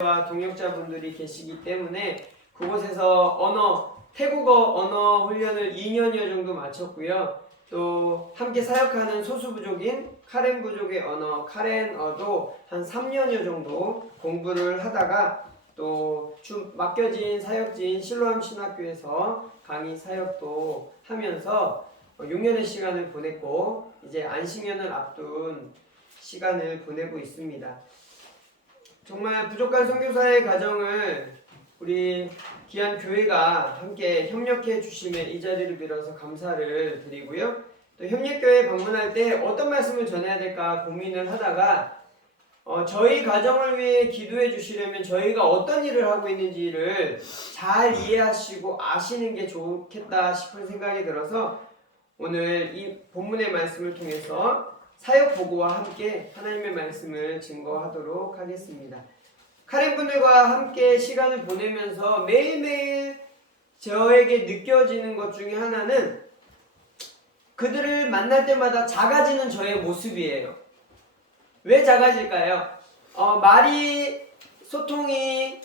와 동역자분들이 계시기 때문에 그곳에서 태국어 언어 훈련을 2년여 정도 마쳤고요. 또 함께 사역하는 소수부족인 카렌 부족의 언어 카렌어도 한 3년여 정도 공부를 하다가 또 맡겨진 사역지인 실로암 신학교에서 강의 사역도 하면서 6년의 시간을 보냈고 이제 안식년을 앞둔 시간을 보내고 있습니다. 정말 부족한 선교사의 가정을 우리 귀한 교회가 함께 협력해 주심에 이 자리를 빌어서 감사를 드리고요. 또 협력교회 방문할 때 어떤 말씀을 전해야 될까 고민을 하다가 저희 가정을 위해 기도해 주시려면 저희가 어떤 일을 하고 있는지를 잘 이해하시고 아시는 게 좋겠다 싶은 생각이 들어서 오늘 이 본문의 말씀을 통해서 사역 보고와 함께 하나님의 말씀을 증거하도록 하겠습니다. 카렌 분들과 함께 시간을 보내면서 매일매일 저에게 느껴지는 것 중에 하나는 그들을 만날 때마다 작아지는 저의 모습이에요. 왜 작아질까요? 말이 소통이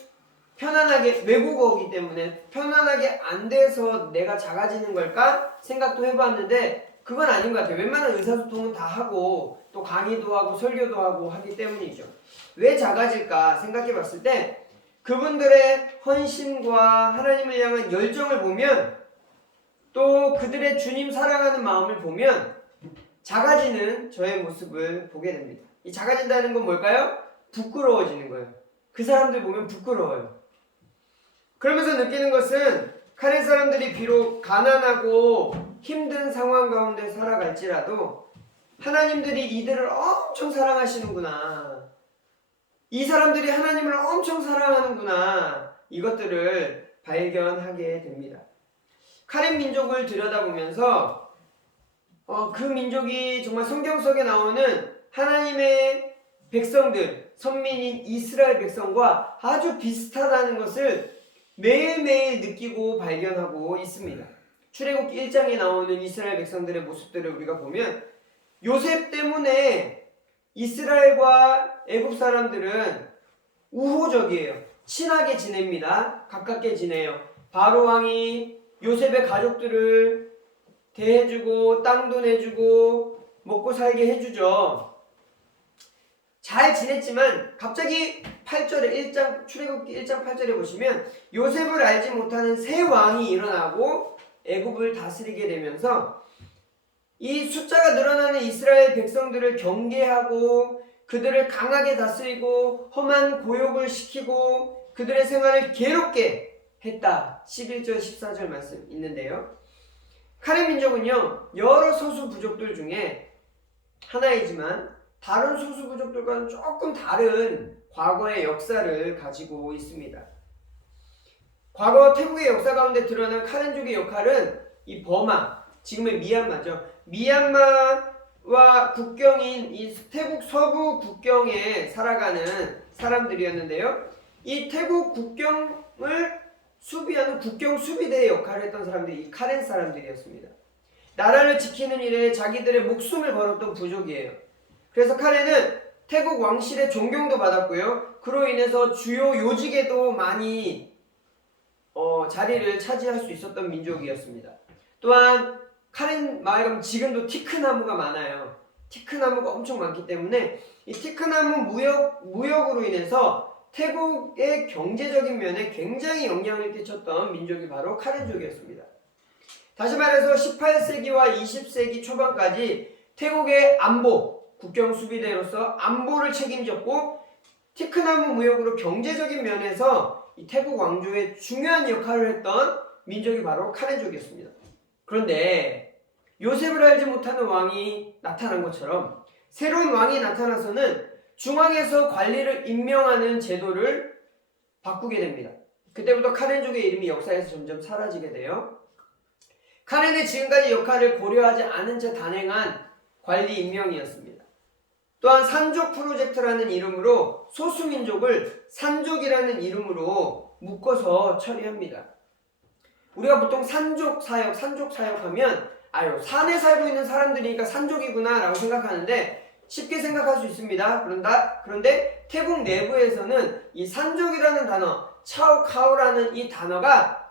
편안하게 외국어이기 때문에 편안하게 안 돼서 내가 작아지는 걸까 생각도 해봤는데 그건 아닌 것 같아요. 웬만한 의사소통은 다 하고 또 강의도 하고 설교도 하고 하기 때문이죠. 왜 작아질까 생각해 봤을 때 그분들의 헌신과 하나님을 향한 열정을 보면 또 그들의 주님 사랑하는 마음을 보면 작아지는 저의 모습을 보게 됩니다. 이 작아진다는 건 뭘까요? 부끄러워지는 거예요. 그 사람들 보면 부끄러워요. 그러면서 느끼는 것은 카렌 사람들이 비록 가난하고 힘든 상황 가운데 살아갈지라도 하나님들이 이들을 엄청 사랑하시는구나. 이 사람들이 하나님을 엄청 사랑하는구나. 이것들을 발견하게 됩니다. 카렌 민족을 들여다보면서 그 민족이 정말 성경 속에 나오는 하나님의 백성들, 선민인 이스라엘 백성과 아주 비슷하다는 것을 매일매일 느끼고 발견하고 있습니다. 출애굽기 1장에 나오는 이스라엘 백성들의 모습들을 우리가 보면 요셉 때문에 이스라엘과 애굽 사람들은 우호적이에요. 친하게 지냅니다. 가깝게 지내요. 바로 왕이 요셉의 가족들을 대해주고 땅도 내주고 먹고 살게 해주죠. 잘 지냈지만 갑자기 8절에 출애굽기 1장 8절에 보시면 요셉을 알지 못하는 새 왕이 일어나고 애굽을 다스리게 되면서 이 숫자가 늘어나는 이스라엘 백성들을 경계하고 그들을 강하게 다스리고 험한 고욕을 시키고 그들의 생활을 괴롭게 했다. 11절 14절 말씀 있는데요. 카렌 민족은요 여러 소수 부족들 중에 하나이지만 다른 소수 부족들과는 조금 다른 과거의 역사를 가지고 있습니다. 과거 태국의 역사 가운데 드러난 카렌족의 역할은 이 버마, 지금의 미얀마죠. 미얀마와 국경인 이 태국 서부 국경에 살아가는 사람들이었는데요. 이 태국 국경을 수비하는 국경 수비대의 역할을 했던 사람들이 이 카렌 사람들이었습니다. 나라를 지키는 일에 자기들의 목숨을 걸었던 부족이에요. 그래서 카렌은 태국 왕실의 존경도 받았고요. 그로 인해서 주요 요직에도 많이 자리를 차지할 수 있었던 민족이었습니다. 또한 카렌 마을 가면 지금도 티크나무가 많아요. 티크나무가 엄청 많기 때문에 이 티크나무 무역으로 인해서 태국의 경제적인 면에 굉장히 영향을 끼쳤던 민족이 바로 카렌족이었습니다. 다시 말해서 18세기와 20세기 초반까지 태국의 안보, 국경 수비대로서 안보를 책임졌고 티크나무 무역으로 경제적인 면에서 이 태국 왕조의 중요한 역할을 했던 민족이 바로 카렌족이었습니다. 그런데 요셉을 알지 못하는 왕이 나타난 것처럼 새로운 왕이 나타나서는 중앙에서 관리를 임명하는 제도를 바꾸게 됩니다. 그때부터 카렌족의 이름이 역사에서 점점 사라지게 돼요. 카렌의 지금까지 역할을 고려하지 않은 채 단행한 관리 임명이었습니다. 또한 산족 프로젝트라는 이름으로 소수민족을 산족이라는 이름으로 묶어서 처리합니다. 우리가 보통 산족 사역하면 산에 살고 있는 사람들이니까 산족이구나 라고 생각하는데 쉽게 생각할 수 있습니다. 그런데 태국 내부에서는 이 산족이라는 단어, 차오카오라는 이 단어가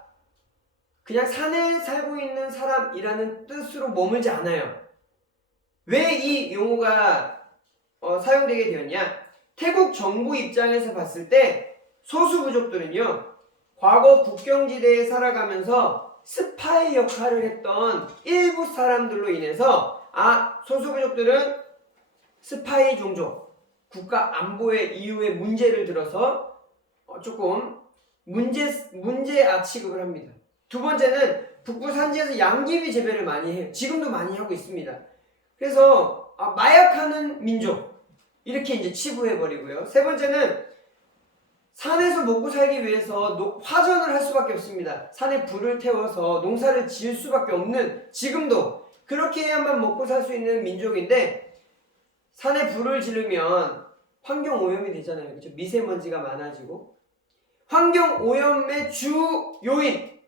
그냥 산에 살고 있는 사람이라는 뜻으로 머물지 않아요. 왜 이 용어가 사용되게 되었냐? 태국 정부 입장에서 봤을 때 소수 부족들은요, 과거 국경지대에 살아가면서 스파이 역할을 했던 일부 사람들로 인해서 소수 부족들은 스파이 종족, 국가 안보의 이유에 문제를 들어서 조금 문제 취급을 합니다. 두 번째는 북부 산지에서 양귀비 재배를 많이 해요. 지금도 많이 하고 있습니다. 그래서 마약하는 민족 이렇게 이제 치부해버리고요. 세 번째는 산에서 먹고 살기 위해서 화전을 할 수밖에 없습니다. 산에 불을 태워서 농사를 지을 수밖에 없는, 지금도 그렇게 해야만 먹고 살 수 있는 민족인데, 산에 불을 지르면 환경 오염이 되잖아요. 그렇죠? 미세먼지가 많아지고 환경 오염의 주 요인,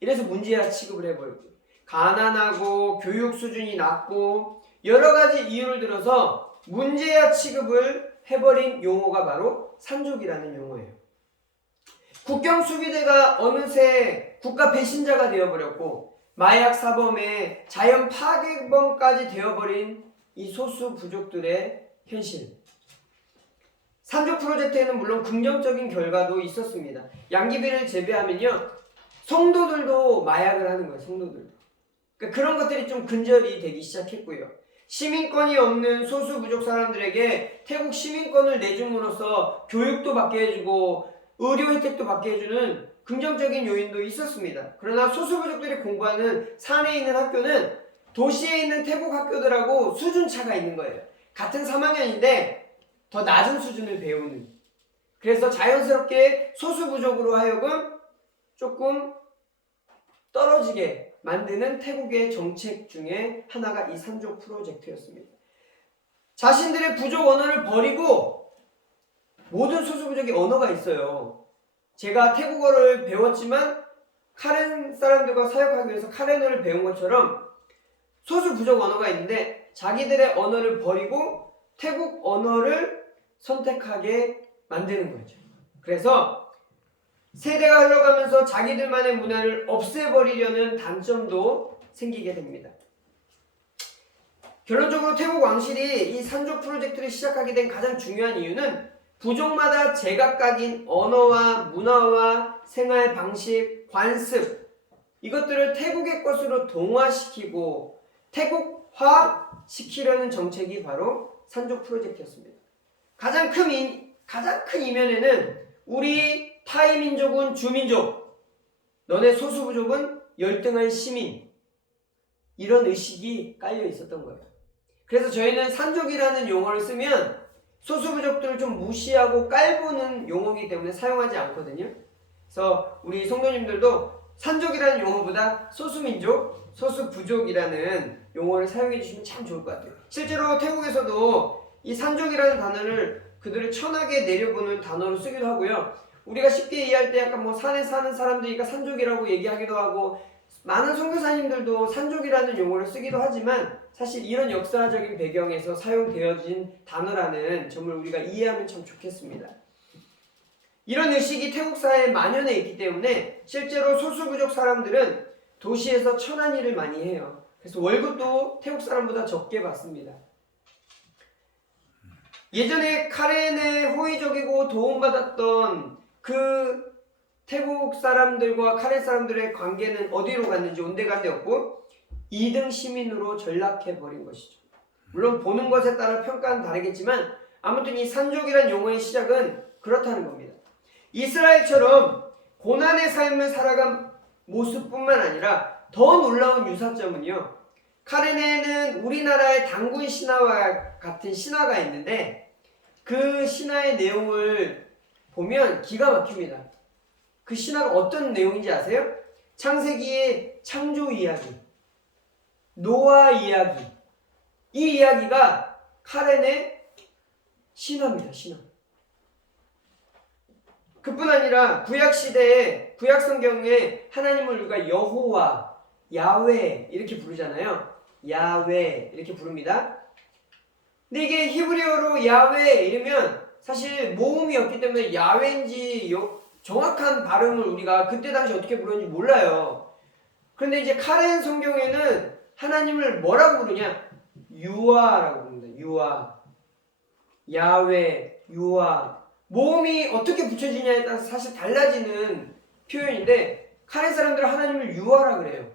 이래서 문제야 취급을 해버리고, 가난하고 교육 수준이 낮고 여러 가지 이유를 들어서 문제야 취급을 해버린 용어가 바로 산족이라는 용어예요. 국경 수비대가 어느새 국가 배신자가 되어버렸고 마약 사범의 자연 파괴범까지 되어버린 이 소수 부족들의 현실. 산족 프로젝트에는 물론 긍정적인 결과도 있었습니다. 양귀비를 재배하면요, 성도들도 마약을 하는 거예요. 성도들도. 그러니까 그런 것들이 좀 근절이 되기 시작했고요. 시민권이 없는 소수 부족 사람들에게 태국 시민권을 내줌으로써 교육도 받게 해주고 의료 혜택도 받게 해주는 긍정적인 요인도 있었습니다. 그러나 소수 부족들이 공부하는 산에 있는 학교는 도시에 있는 태국 학교들하고 수준 차가 있는 거예요. 같은 3학년인데 더 낮은 수준을 배우는. 그래서 자연스럽게 소수 부족으로 하여금 조금 떨어지게 만드는 태국의 정책 중에 하나가 이 산족 프로젝트였습니다. 자신들의 부족 언어를 버리고, 모든 소수 부족이 언어가 있어요. 제가 태국어를 배웠지만 카렌 사람들과 사역하기 위해서 카렌어를 배운 것처럼 소수 부족 언어가 있는데 자기들의 언어를 버리고 태국 언어를 선택하게 만드는 거죠. 그래서 세대가 흘러가면서 자기들만의 문화를 없애버리려는 단점도 생기게 됩니다. 결론적으로 태국 왕실이 이 산족 프로젝트를 시작하게 된 가장 중요한 이유는 부족마다 제각각인 언어와 문화와 생활 방식, 관습, 이것들을 태국의 것으로 동화시키고 태국화 시키려는 정책이 바로 산족 프로젝트였습니다. 가장 큰 이면에는 우리 타이 민족은 주민족, 너네 소수 부족은 열등한 시민, 이런 의식이 깔려 있었던 거예요. 그래서 저희는 산족이라는 용어를 쓰면 소수 부족들을 좀 무시하고 깔보는 용어이기 때문에 사용하지 않거든요. 그래서 우리 성도님들도 산족이라는 용어보다 소수민족, 소수부족이라는 용어를 사용해 주시면 참 좋을 것 같아요. 실제로 태국에서도 이 산족이라는 단어를 그들을 천하게 내려보는 단어로 쓰기도 하고요. 우리가 쉽게 이해할 때 약간 뭐 산에 사는 사람들이니까 산족이라고 얘기하기도 하고, 많은 선교사님들도 산족이라는 용어를 쓰기도 하지만 사실 이런 역사적인 배경에서 사용되어진 단어라는 점을 우리가 이해하면 참 좋겠습니다. 이런 의식이 태국 사회에 만연해 있기 때문에 실제로 소수부족 사람들은 도시에서 천한 일을 많이 해요. 그래서 월급도 태국 사람보다 적게 받습니다. 예전에 카렌에 호의적이고 도움받았던 그 태국 사람들과 카렌 사람들의 관계는 어디로 갔는지 온데간데 없고 2등 시민으로 전락해버린 것이죠. 물론 보는 것에 따라 평가는 다르겠지만 아무튼 이 산족이란 용어의 시작은 그렇다는 겁니다. 이스라엘처럼 고난의 삶을 살아간 모습뿐만 아니라 더 놀라운 유사점은요, 카렌에는 우리나라의 당군 신화와 같은 신화가 있는데 그 신화의 내용을 보면 기가 막힙니다. 그 신화가 어떤 내용인지 아세요? 창세기의 창조 이야기, 노아 이야기, 이 이야기가 카렌의 신화입니다. 신화. 그뿐 아니라 구약시대에 구약성경에 하나님을 우리가 여호와, 야훼 이렇게 부르잖아요. 야훼 이렇게 부릅니다. 근데 이게 히브리어로 야훼 이러면 사실 모음이었기 때문에 야훼인지 정확한 발음을 우리가 그때 당시 어떻게 부르는지 몰라요. 그런데 이제 카렌 성경에는 하나님을 뭐라고 부르냐? 유아라고 부릅니다. 유아. 야훼, 유아. 모음이 어떻게 붙여지냐에 따라서 사실 달라지는 표현인데 카렌 사람들은 하나님을 유아라 그래요.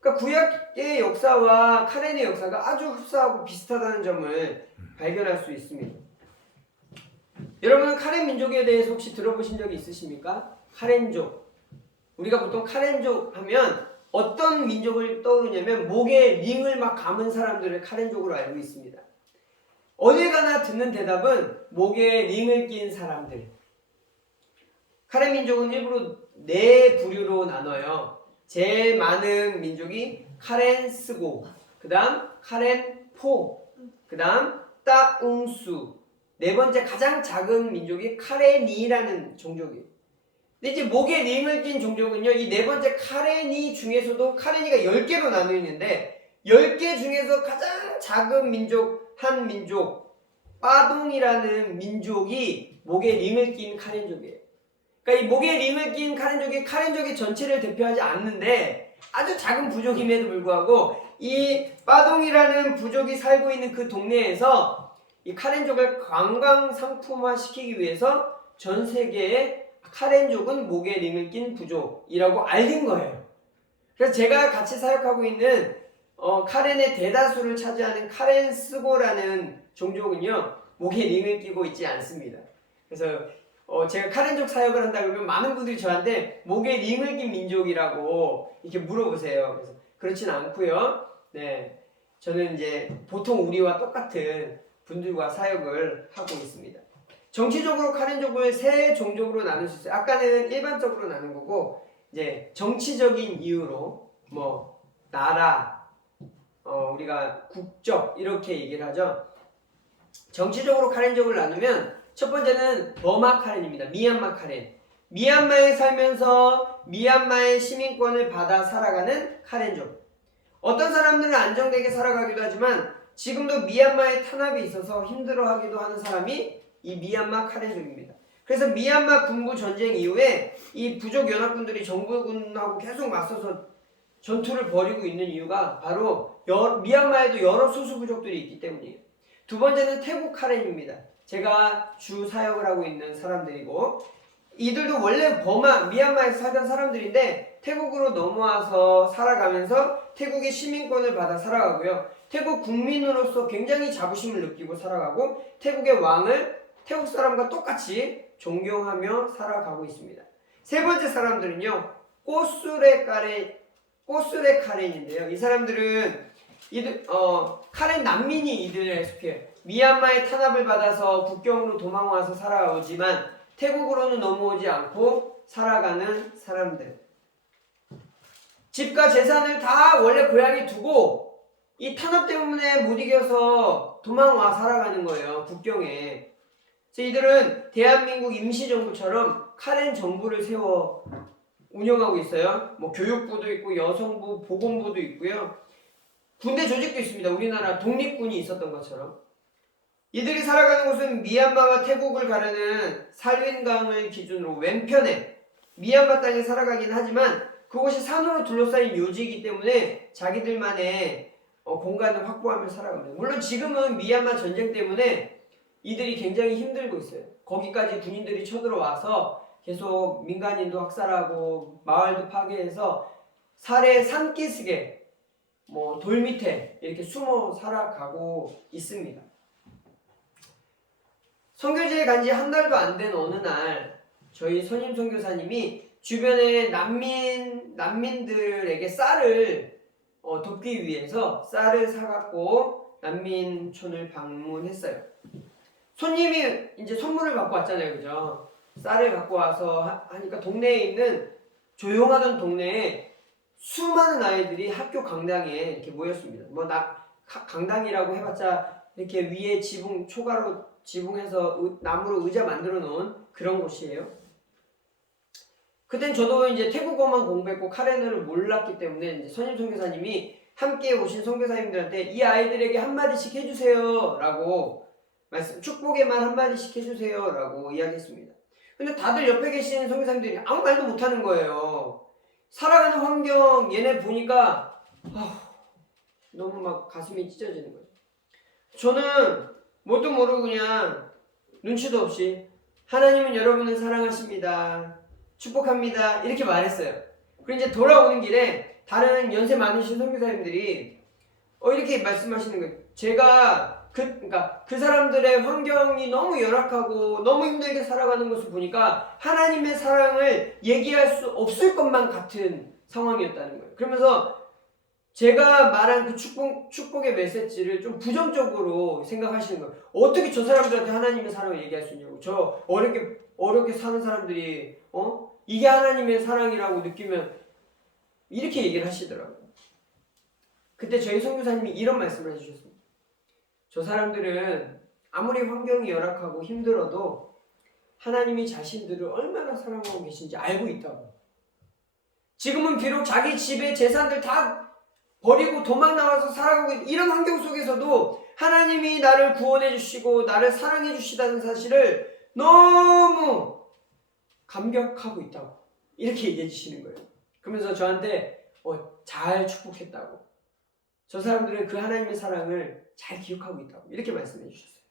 그러니까 구약의 역사와 카렌의 역사가 아주 흡사하고 비슷하다는 점을 발견할 수 있습니다. 여러분 카렌 민족에 대해서 혹시 들어보신 적이 있으십니까? 카렌족. 우리가 보통 카렌족 하면 어떤 민족을 떠오르냐면 목에 링을 막 감은 사람들을 카렌족으로 알고 있습니다. 어딜 가나 듣는 대답은 목에 링을 낀 사람들. 카렌 민족은 일부러 네 부류로 나눠요. 제일 많은 민족이 카렌스고, 그 다음 카렌포, 그 다음 따웅수, 네 번째 가장 작은 민족이 카레니라는 종족이에요. 근데 이제 목에 링을 낀 종족은요, 이 네 번째 카레니 중에서도 카레니가 10개로 나누어 있는데 10개 중에서 가장 작은 민족, 한 민족, 빠동이라는 민족이 목에 링을 낀 카렌족이에요. 그러니까 이 목에 링을 낀 카렌족이 카렌족의 전체를 대표하지 않는데 아주 작은 부족임에도 불구하고 이 빠동이라는 부족이 살고 있는 그 동네에서 이 카렌족을 관광 상품화 시키기 위해서 전 세계에 카렌족은 목에 링을 낀 부족이라고 알린 거예요. 그래서 제가 같이 사역하고 있는 카렌의 대다수를 차지하는 카렌스고라는 종족은요 목에 링을 끼고 있지 않습니다. 그래서 제가 카렌족 사역을 한다 그러면 많은 분들이 저한테 목에 링을 낀 민족이라고 이렇게 물어보세요. 그래서 그렇진 않고요. 네, 저는 이제 보통 우리와 똑같은 분들과 사역을 하고 있습니다. 정치적으로 카렌족을 세 종족으로 나눌 수 있어요. 아까는 일반적으로 나눈 거고 이제 정치적인 이유로 뭐 나라, 우리가 국적 이렇게 얘기를 하죠. 정치적으로 카렌족을 나누면 첫 번째는 버마 카렌입니다. 미얀마 카렌. 미얀마에 살면서 미얀마의 시민권을 받아 살아가는 카렌족. 어떤 사람들은 안정되게 살아가기도 하지만 지금도 미얀마에 탄압이 있어서 힘들어하기도 하는 사람이 이 미얀마 카렌족입니다. 그래서 미얀마 군부 전쟁 이후에 이 부족 연합군들이 정부군하고 계속 맞서서 전투를 벌이고 있는 이유가 바로 미얀마에도 여러 소수 부족들이 있기 때문이에요. 두 번째는 태국 카렌입니다. 제가 주 사역을 하고 있는 사람들이고 이들도 원래 버마, 미얀마에서 살던 사람들인데 태국으로 넘어와서 살아가면서 태국의 시민권을 받아 살아가고요. 태국 국민으로서 굉장히 자부심을 느끼고 살아가고 태국의 왕을 태국 사람과 똑같이 존경하며 살아가고 있습니다. 세 번째 사람들은요. 꼬수레 카렌인데요. 이 사람들은 카렌 난민이 이들에 속해요. 미얀마의 탄압을 받아서 국경으로 도망와서 살아오지만 태국으로는 넘어오지 않고 살아가는 사람들. 집과 재산을 다 원래 고향에 두고 이 탄압 때문에 못 이겨서 도망와 살아가는 거예요. 국경에. 그래서 이들은 대한민국 임시정부처럼 카렌 정부를 세워 운영하고 있어요. 뭐 교육부도 있고 여성부, 보건부도 있고요. 군대 조직도 있습니다. 우리나라 독립군이 있었던 것처럼. 이들이 살아가는 곳은 미얀마와 태국을 가르는 살윈강을 기준으로 왼편에 미얀마 땅에 살아가긴 하지만 그곳이 산으로 둘러싸인 요지이기 때문에 자기들만의 공간을 확보하며 살아갑니다. 물론 지금은 미얀마 전쟁 때문에 이들이 굉장히 힘들고 있어요. 거기까지 군인들이 쳐들어와서 계속 민간인도 학살하고 마을도 파괴해서 산기슭에 돌 밑에 이렇게 숨어 살아가고 있습니다. 선교지에 간 지 한 달도 안 된 어느 날 저희 선임 선교사님이 주변의 난민들에게 쌀을 돕기 위해서 쌀을 사갖고 난민촌을 방문했어요. 손님이 이제 선물을 갖고 왔잖아요, 그죠? 쌀을 갖고 와서 하니까 동네에 있는 조용하던 동네에 수많은 아이들이 학교 강당에 이렇게 모였습니다. 강당이라고 해봤자 이렇게 위에 초가로 지붕해서 나무로 의자 만들어 놓은 그런 곳이에요. 그땐 저도 이제 태국어만 공부했고 카렌어를 몰랐기 때문에 이제 선임 선교사님이 함께 오신 선교사님들한테 이 아이들에게 한마디씩 해주세요 라고 축복의 말 한마디씩 해주세요 라고 이야기했습니다. 근데 다들 옆에 계신 선교사님들이 아무 말도 못하는 거예요. 살아가는 환경 얘네 보니까 너무 막 가슴이 찢어지는 거죠. 저는 뭣도 모르고 그냥 눈치도 없이 하나님은 여러분을 사랑하십니다. 축복합니다. 이렇게 말했어요. 그리고 이제 돌아오는 길에 다른 연세 많으신 선교사님들이 이렇게 말씀하시는 거예요. 제가 그러니까 그 사람들의 환경이 너무 열악하고 너무 힘들게 살아가는 것을 보니까 하나님의 사랑을 얘기할 수 없을 것만 같은 상황이었다는 거예요. 그러면서 제가 말한 그 축복의 메시지를 좀 부정적으로 생각하시는 거예요. 어떻게 저 사람들한테 하나님의 사랑을 얘기할 수 있냐고. 저 어렵게 사는 사람들이 이게 하나님의 사랑이라고 느끼면 이렇게 얘기를 하시더라고요. 그때 저희 선교사님이 이런 말씀을 해주셨습니다. 저 사람들은 아무리 환경이 열악하고 힘들어도 하나님이 자신들을 얼마나 사랑하고 계신지 알고 있다고. 지금은 비록 자기 집의 재산들 다 버리고 도망 나와서 살아가고 있는 이런 환경 속에서도 하나님이 나를 구원해 주시고 나를 사랑해 주시다는 사실을 너무 감격하고 있다고 이렇게 얘기해 주시는 거예요. 그러면서 저한테 잘 축복했다고, 저 사람들은 그 하나님의 사랑을 잘 기억하고 있다고 이렇게 말씀해 주셨어요.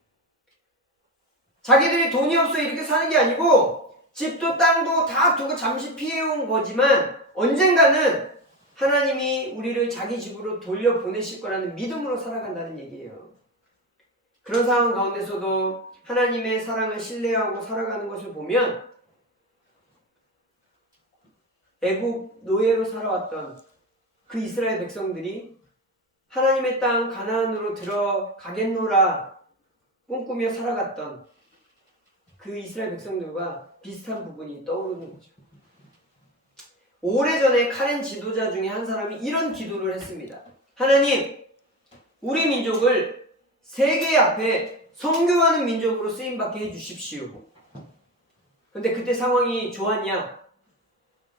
자기들이 돈이 없어 이렇게 사는 게 아니고 집도 땅도 다 두고 잠시 피해온 거지만 언젠가는 하나님이 우리를 자기 집으로 돌려보내실 거라는 믿음으로 살아간다는 얘기예요. 그런 상황 가운데서도 하나님의 사랑을 신뢰하고 살아가는 것을 보면 애국 노예로 살아왔던 그 이스라엘 백성들이 하나님의 땅 가나안으로 들어가겠노라 꿈꾸며 살아갔던 그 이스라엘 백성들과 비슷한 부분이 떠오르는 거죠. 오래전에 카렌 지도자 중에 한 사람이 이런 기도를 했습니다. 하나님, 우리 민족을 세계 앞에 선교하는 민족으로 쓰임받게 해주십시오. 근데 그때 상황이 좋았냐?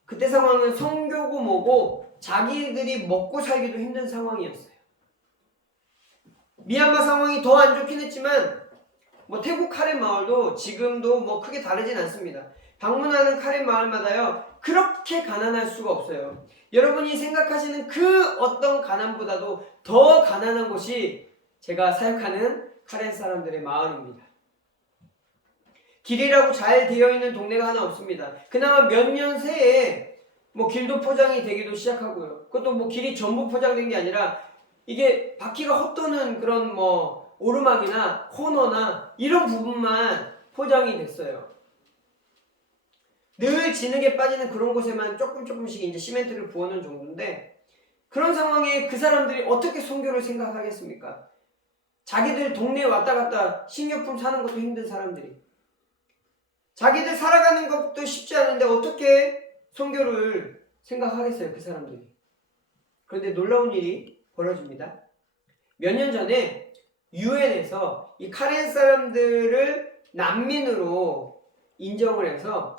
그때 상황은 선교고 뭐고 자기들이 먹고 살기도 힘든 상황이었어요. 미얀마 상황이 더 안 좋긴 했지만 태국 카렌 마을도 지금도 크게 다르진 않습니다. 방문하는 카렌 마을마다요 그렇게 가난할 수가 없어요. 여러분이 생각하시는 그 어떤 가난보다도 더 가난한 곳이 제가 사역하는 카렌 사람들의 마을입니다. 길이라고 잘 되어 있는 동네가 하나 없습니다. 그나마 몇 년 새에 길도 포장이 되기도 시작하고요. 그것도 길이 전부 포장된 게 아니라 이게 바퀴가 헛도는 그런 오르막이나 코너나 이런 부분만 포장이 됐어요. 늘 진흙에 빠지는 그런 곳에만 조금씩 이제 시멘트를 부어놓은 정도인데, 그런 상황에 그 사람들이 어떻게 선교를 생각하겠습니까? 자기들 동네에 왔다 갔다 식료품 사는 것도 힘든 사람들이, 자기들 살아가는 것도 쉽지 않은데 어떻게 선교를 생각하겠어요, 그 사람들이. 그런데 놀라운 일이 벌어집니다. 몇 년 전에 유엔에서 이 카렌 사람들을 난민으로 인정을 해서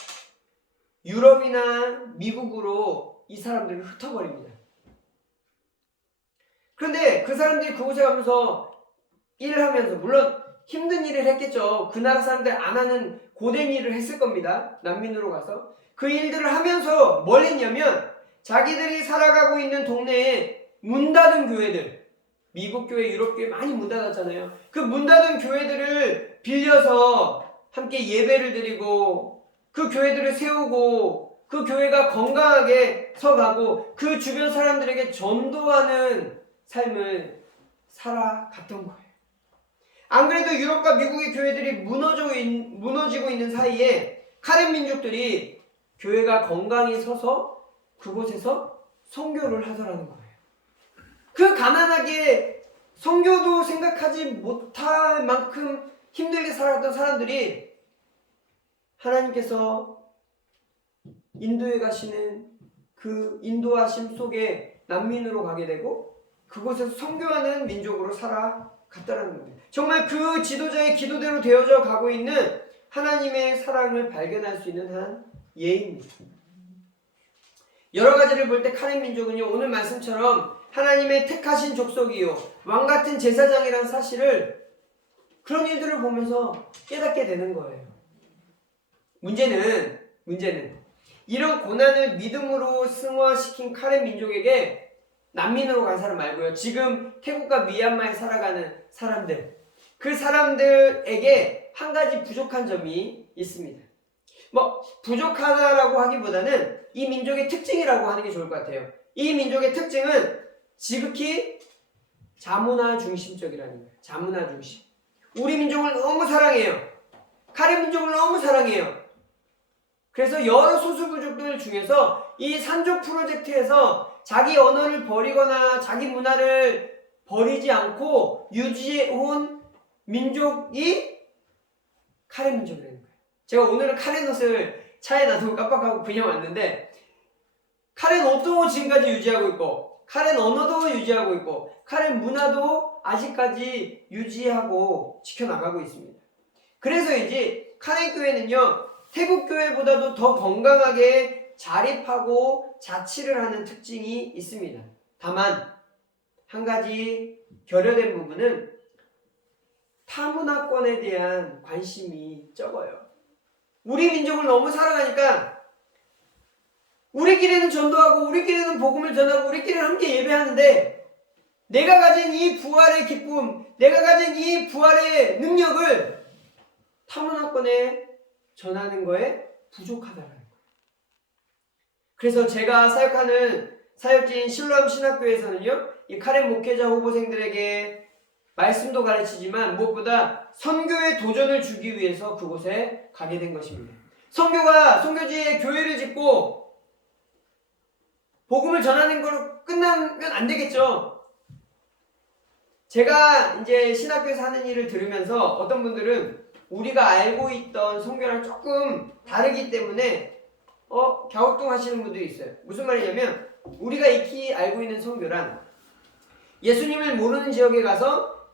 유럽이나 미국으로 이 사람들을 흩어버립니다. 그런데 그 사람들이 그곳에 가면서 일을 하면서, 물론 힘든 일을 했겠죠. 그 나라 사람들 안 하는 고된 일을 했을 겁니다. 난민으로 가서. 그 일들을 하면서 뭘 했냐면 자기들이 살아가고 있는 동네에 문 닫은 교회들, 미국 교회, 유럽 교회 많이 문 닫았잖아요. 그 문 닫은 교회들을 빌려서 함께 예배를 드리고 그 교회들을 세우고 그 교회가 건강하게 서가고 그 주변 사람들에게 전도하는 삶을 살아갔던 거예요. 안 그래도 유럽과 미국의 교회들이 무너지고 있는 사이에 카렌 민족들이 교회가 건강히 서서 그곳에서 선교를 하더라는 거예요. 그 가난하게 선교도 생각하지 못할 만큼 힘들게 살았던 사람들이 하나님께서 인도에 가시는 그 인도하심 속에 난민으로 가게 되고 그곳에서 선교하는 민족으로 살아갔다는 겁니다. 정말 그 지도자의 기도대로 되어져 가고 있는 하나님의 사랑을 발견할 수 있는 한 예입니다. 여러 가지를 볼 때 카렌 민족은요, 오늘 말씀처럼 하나님의 택하신 족속이요 왕같은 제사장이라는 사실을 그런 일들을 보면서 깨닫게 되는 거예요. 문제는 이런 고난을 믿음으로 승화시킨 카렌 민족에게 난민으로 간 사람 말고요. 지금 태국과 미얀마에 살아가는 사람들, 그 사람들에게 한 가지 부족한 점이 있습니다. 부족하다라고 하기보다는 이 민족의 특징이라고 하는 게 좋을 것 같아요. 이 민족의 특징은 지극히 자문화 중심적이라는 거예요. 자문화 중심. 우리 민족을 너무 사랑해요. 카렌 민족을 너무 사랑해요. 그래서 여러 소수부족들 중에서 이 산족 프로젝트에서 자기 언어를 버리거나 자기 문화를 버리지 않고 유지해온 민족이 카렌 민족이라는 거예요. 제가 오늘은 카렌 옷을 차에 놔두고 깜빡하고 그냥 왔는데 카렌 옷도 지금까지 유지하고 있고 카렌 언어도 유지하고 있고 카렌 문화도 아직까지 유지하고 지켜나가고 있습니다. 그래서인지 카렌 교회는요 태국 교회보다도 더 건강하게 자립하고 자치를 하는 특징이 있습니다. 다만 한 가지 결여된 부분은 타문화권에 대한 관심이 적어요. 우리 민족을 너무 사랑하니까 우리끼리는 전도하고 우리끼리는 복음을 전하고 우리끼리는 함께 예배하는데 내가 가진 이 부활의 기쁨, 내가 가진 이 부활의 능력을 타문화권에 전하는 거에 부족하다라는 거예요. 그래서 제가 사역하는 사역지인 실로암 신학교에서는요, 이 카렌 목회자 후보생들에게 말씀도 가르치지만 무엇보다 선교의 도전을 주기 위해서 그곳에 가게 된 것입니다. 선교지에 교회를 짓고 복음을 전하는 걸로 끝나면 안 되겠죠. 제가 이제 신학교에서 하는 일을 들으면서 어떤 분들은 우리가 알고 있던 선교랑 조금 다르기 때문에 갸우뚱하시는 분들이 있어요. 무슨 말이냐면 우리가 익히 알고 있는 선교란 예수님을 모르는 지역에 가서